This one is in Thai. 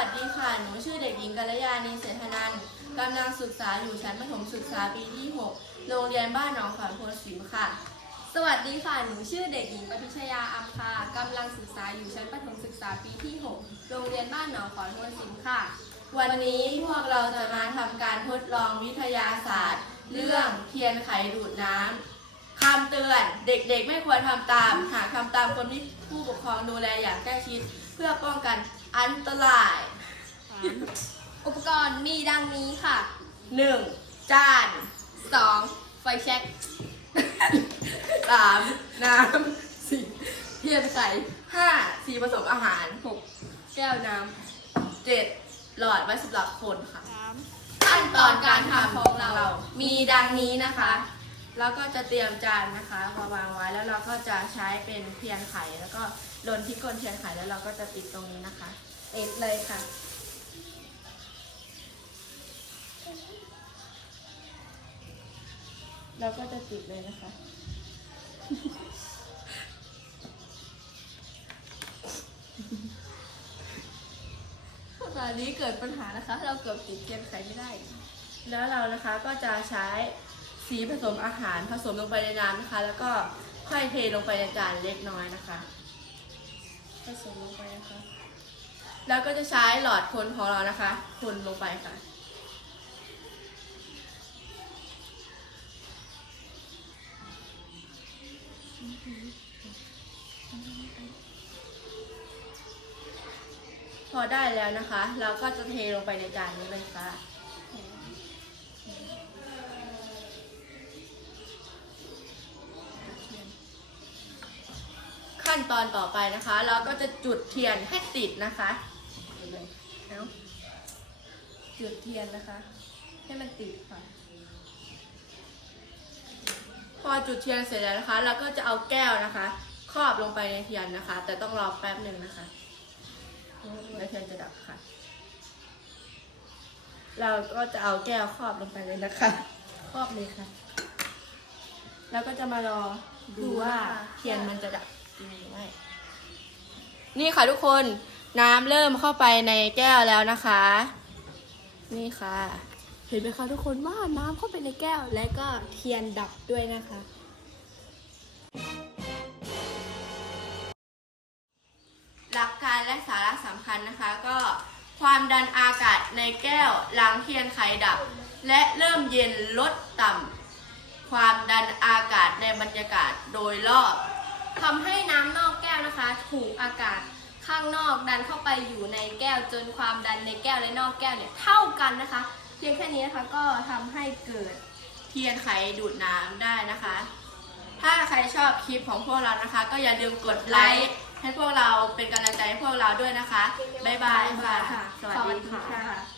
วัสดีค่ะ หนูชื่อเด็กหญิงกัลยาณีเศรษฐนันกำลังศึกษาอยู่ชั้นประถมศึกษาปีที่ 6 โรงเรียนบ้านหนองขามโพสิมค่ะ สวัสดีค่ะ หนูชื่อเด็กหญิงปพิชยาอัมพากำลังศึกษาอยู่ชั้นประถมศึกษาปีที่ 6 โรงเรียนบ้านหนองขอนโทนสิงห์ค่ะ วันนี้พวกเราจะมาทำการทดลองวิทยาศาสตร์ เรื่องเทียนไขดูดน้ำคำเตือนเด็กๆ ไม่ควรทำตาม หากทำตามคนที่ผู้ปกครองดูแลอย่างใกล้ชิด เพื่อป้องกัน อันตราย อุปกรณ์มีดังนี้ค่ะ 1. จาน 2. ไฟแช็กสามน้ำสี่เทียนไข่ห้าสีผสมอาหาร 6. แก้วน้เจ็ดหลอดไว้สำหรับคนค่ะำขั้นตอนการทำของเรา มีดังนี้นะคะ แล้วก็จะเตรียมจานนะคะมาวางไว้แล้วเราก็จะใช้เป็นเทียนไขแล้วก็ลนที่ก้นเทียนไขแล้วเราก็จะติดตรงนี้นะคะติดเลยค่ะ เราก็จะติดเลยนะคะ ตอนนี้เกิดปัญหานะคะ เราเกือบติดเทียนไขไม่ได้ แล้วเรานะคะก็จะใช้ สีผสมอาหารผสมลงไปในน้ำนะคะ แล้วก็ค่อยเทลงไปในจานเล็กน้อยนะคะ ผสมลงไปนะคะ แล้วก็จะใช้หลอดคนของเรานะคะ คนลงไปค่ะพอได้แล้วนะคะ เราก็จะเทลงไปในจานนี้เลยค่ะ ขั้นตอนต่อไปนะคะ เราก็จะจุดเทียนให้ติดนะคะเอาจุดเทียนนะคะ ให้มันติดค่ะ พอจุดเทียนเสร็จแล้วนะคะ เราก็จะเอาแก้วนะคะ ครอบลงไปในเทียนนะคะ แต่ต้องรอแป๊บหนึ่งนะคะแล้วเทียนจะดับค่ะ เราก็จะเอาแก้วครอบลงไปเลยนะคะ ครอบเลยค่ะ แล้วก็จะมารอดูว่าเทียนมันจะดับจริงหรือไม่ นี่ค่ะทุกคนน้ำเริ่มเข้าไปในแก้วแล้วนะคะ นี่ค่ะ เห็นไหมคะทุกคนว่าน้ำเข้าไปในแก้วและก็เทียนดับด้วยนะคะ หลักการและสาระสำคัญนะคะ ก็ความดันอากาศในแก้วหลังเทียนไขดับ และเริ่มเย็นลดต่ำความดันอากาศในบรรยากาศโดยรอบทำให้น้ำนอก ก้วนะคะ ถูกอากาศข้างนอกดันเข้าไปอยู่ในแก้วจนความดันในแก้วและนอกแก้วเนี่ยเท่ากันนะคะ เพียงแค่นี้นะคะก็ทำให้เกิดเทียนไขดูดน้ำได้นะคะ ถ้าใครชอบคลิปของพวกเรานะคะ ก็อย่าลืมกดไลค์ให้พวกเราเป็นกำลังใจให้พวกเราด้วยนะคะ บ๊ายบายค่ะ สวัสดีค่ะ